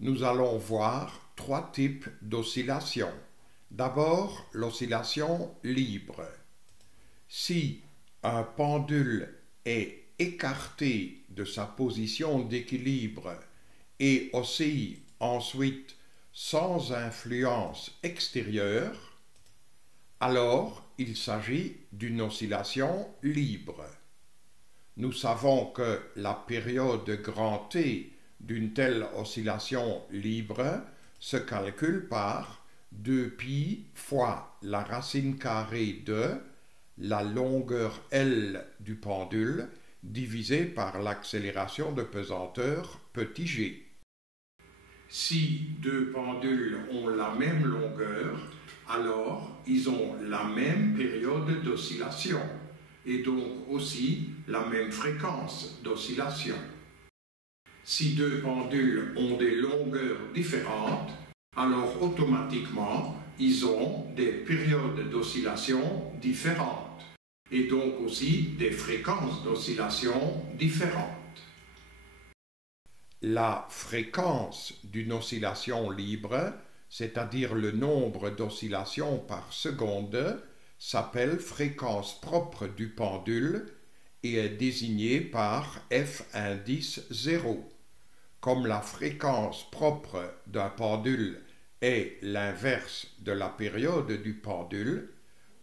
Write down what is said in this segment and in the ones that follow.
Nous allons voir trois types d'oscillations. D'abord, l'oscillation libre. Si un pendule est écarté de sa position d'équilibre et oscille ensuite sans influence extérieure, alors il s'agit d'une oscillation libre. Nous savons que la période grand T d'une telle oscillation libre se calcule par 2π fois la racine carrée de la longueur L du pendule divisé par l'accélération de pesanteur petit g. Si deux pendules ont la même longueur, alors ils ont la même période d'oscillation et donc aussi la même fréquence d'oscillation. Si deux pendules ont des longueurs différentes, alors automatiquement ils ont des périodes d'oscillation différentes et donc aussi des fréquences d'oscillation différentes. La fréquence d'une oscillation libre, c'est-à-dire le nombre d'oscillations par seconde, s'appelle fréquence propre du pendule et est désignée par F indice 0. Comme la fréquence propre d'un pendule est l'inverse de la période du pendule,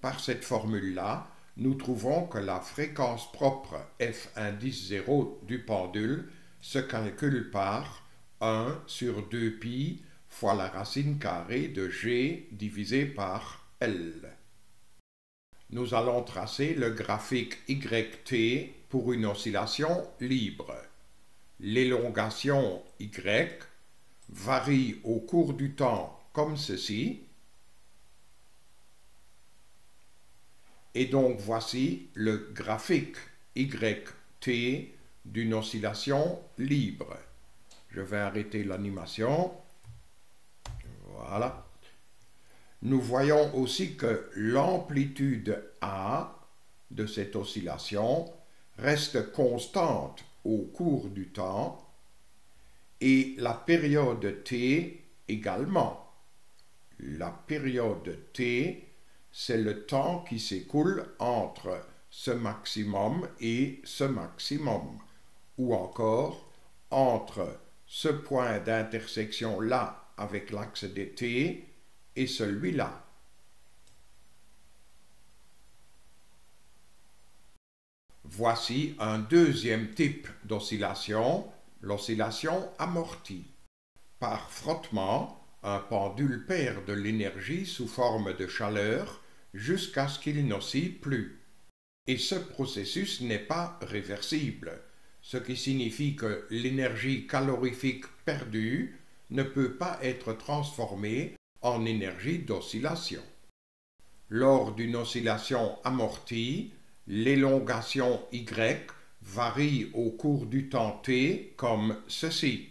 par cette formule-là, nous trouvons que la fréquence propre F indice 0 du pendule se calcule par 1 sur 2π fois la racine carrée de g divisé par L. Nous allons tracer le graphique YT pour une oscillation libre. L'élongation Y varie au cours du temps comme ceci. Et donc voici le graphique YT d'une oscillation libre. Je vais arrêter l'animation. Voilà. Nous voyons aussi que l'amplitude A de cette oscillation reste constante au cours du temps et la période T également. La période T, c'est le temps qui s'écoule entre ce maximum et ce maximum, ou encore entre ce point d'intersection-là avec l'axe de T et celui-là. Voici un deuxième type d'oscillation, l'oscillation amortie. Par frottement, un pendule perd de l'énergie sous forme de chaleur jusqu'à ce qu'il n'oscille plus. Et ce processus n'est pas réversible, ce qui signifie que l'énergie calorifique perdue ne peut pas être transformée en énergie d'oscillation. Lors d'une oscillation amortie, l'élongation Y varie au cours du temps T comme ceci.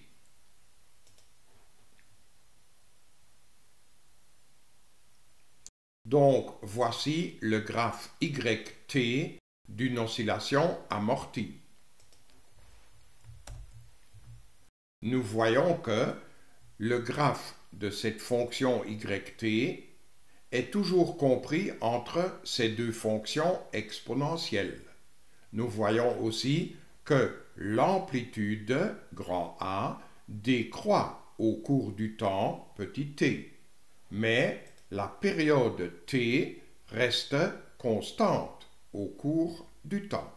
Donc voici le graphe YT d'une oscillation amortie. Nous voyons que le graphe de cette fonction YT est toujours compris entre ces deux fonctions exponentielles. Nous voyons aussi que l'amplitude, grand A, décroît au cours du temps, petit t, mais la période T reste constante au cours du temps.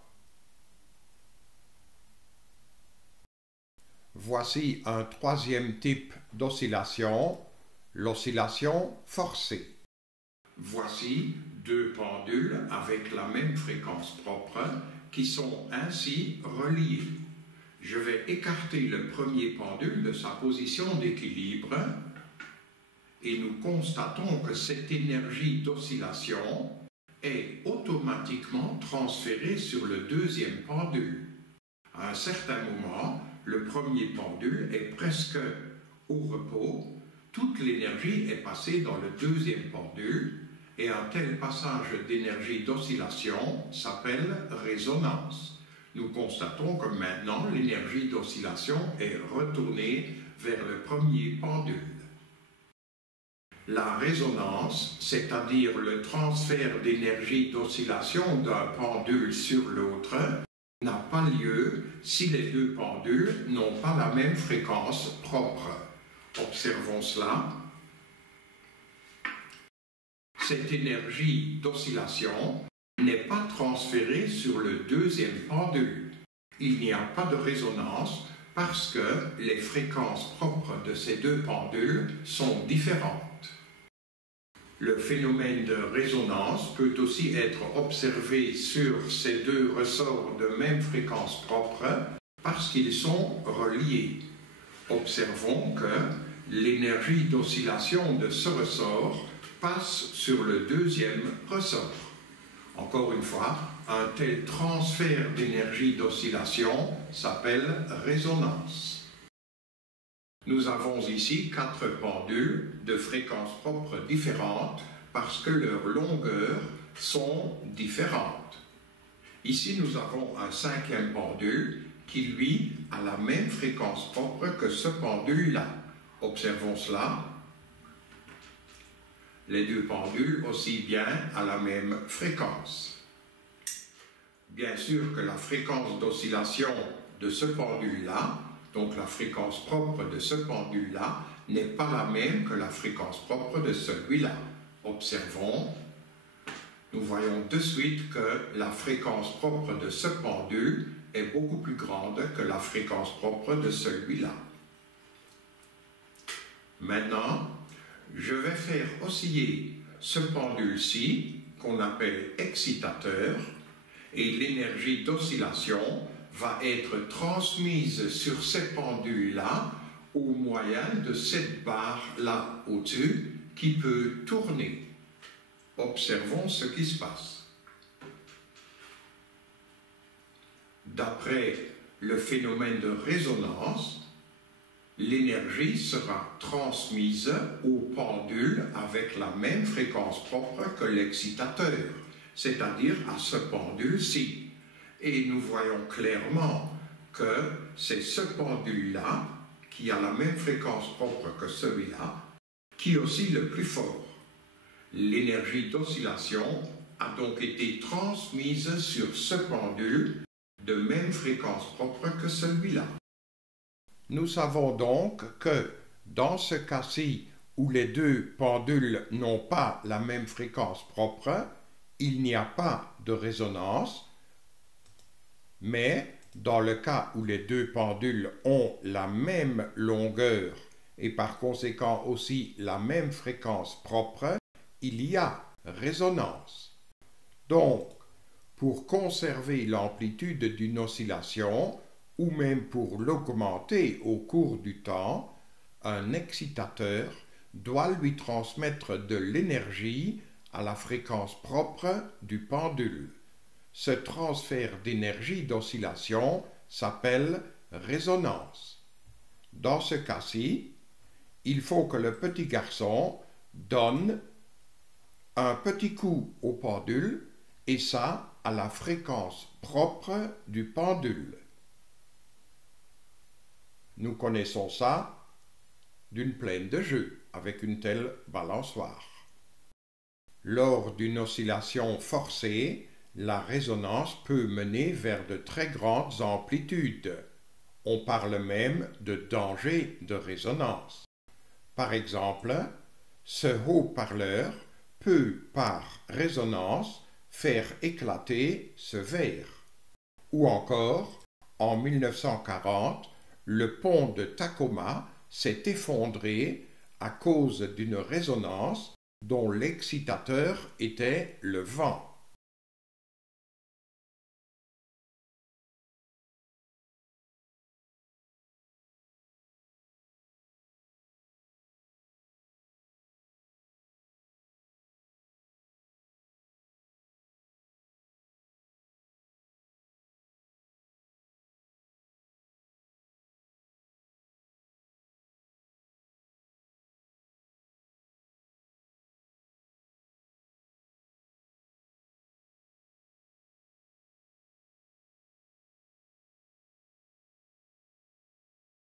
Voici un troisième type d'oscillation, l'oscillation forcée. Voici deux pendules avec la même fréquence propre qui sont ainsi reliés. Je vais écarter le premier pendule de sa position d'équilibre et nous constatons que cette énergie d'oscillation est automatiquement transférée sur le deuxième pendule. À un certain moment, le premier pendule est presque au repos, toute l'énergie est passée dans le deuxième pendule et un tel passage d'énergie d'oscillation s'appelle résonance. Nous constatons que maintenant l'énergie d'oscillation est retournée vers le premier pendule. La résonance, c'est-à-dire le transfert d'énergie d'oscillation d'un pendule sur l'autre, n'a pas lieu si les deux pendules n'ont pas la même fréquence propre. Observons cela. Cette énergie d'oscillation n'est pas transférée sur le deuxième pendule. Il n'y a pas de résonance parce que les fréquences propres de ces deux pendules sont différentes. Le phénomène de résonance peut aussi être observé sur ces deux ressorts de même fréquence propre parce qu'ils sont reliés. Observons que l'énergie d'oscillation de ce ressort passe sur le deuxième ressort. Encore une fois, un tel transfert d'énergie d'oscillation s'appelle résonance. Nous avons ici 4 pendules de fréquences propres différentes parce que leurs longueurs sont différentes. Ici, nous avons un 5e pendule qui, lui, a la même fréquence propre que ce pendule-là. Observons cela. Les deux pendules aussi bien à la même fréquence. Bien sûr que la fréquence d'oscillation de ce pendule-là, donc la fréquence propre de ce pendule-là, n'est pas la même que la fréquence propre de celui-là. Observons. Nous voyons de suite que la fréquence propre de ce pendule est beaucoup plus grande que la fréquence propre de celui-là. Maintenant, je vais faire osciller ce pendule-ci, qu'on appelle excitateur, et l'énergie d'oscillation va être transmise sur ces pendules-là au moyen de cette barre-là au-dessus qui peut tourner. Observons ce qui se passe. D'après le phénomène de résonance, l'énergie sera transmise au pendule avec la même fréquence propre que l'excitateur, c'est-à-dire à ce pendule-ci. Et nous voyons clairement que c'est ce pendule-là, qui a la même fréquence propre que celui-là, qui oscille le plus fort. L'énergie d'oscillation a donc été transmise sur ce pendule de même fréquence propre que celui-là. Nous savons donc que dans ce cas-ci où les deux pendules n'ont pas la même fréquence propre, il n'y a pas de résonance, mais dans le cas où les deux pendules ont la même longueur et par conséquent aussi la même fréquence propre, il y a résonance. Donc, pour conserver l'amplitude d'une oscillation, ou même pour l'augmenter au cours du temps, un excitateur doit lui transmettre de l'énergie à la fréquence propre du pendule. Ce transfert d'énergie d'oscillation s'appelle résonance. Dans ce cas-ci, il faut que le petit garçon donne un petit coup au pendule, et ça à la fréquence propre du pendule. Nous connaissons ça d'une plaine de jeu avec une telle balançoire. Lors d'une oscillation forcée, la résonance peut mener vers de très grandes amplitudes. On parle même de danger de résonance. Par exemple, ce haut-parleur peut, par résonance, faire éclater ce verre. Ou encore, en 1940, le pont de Tacoma s'est effondré à cause d'une résonance dont l'excitateur était le vent.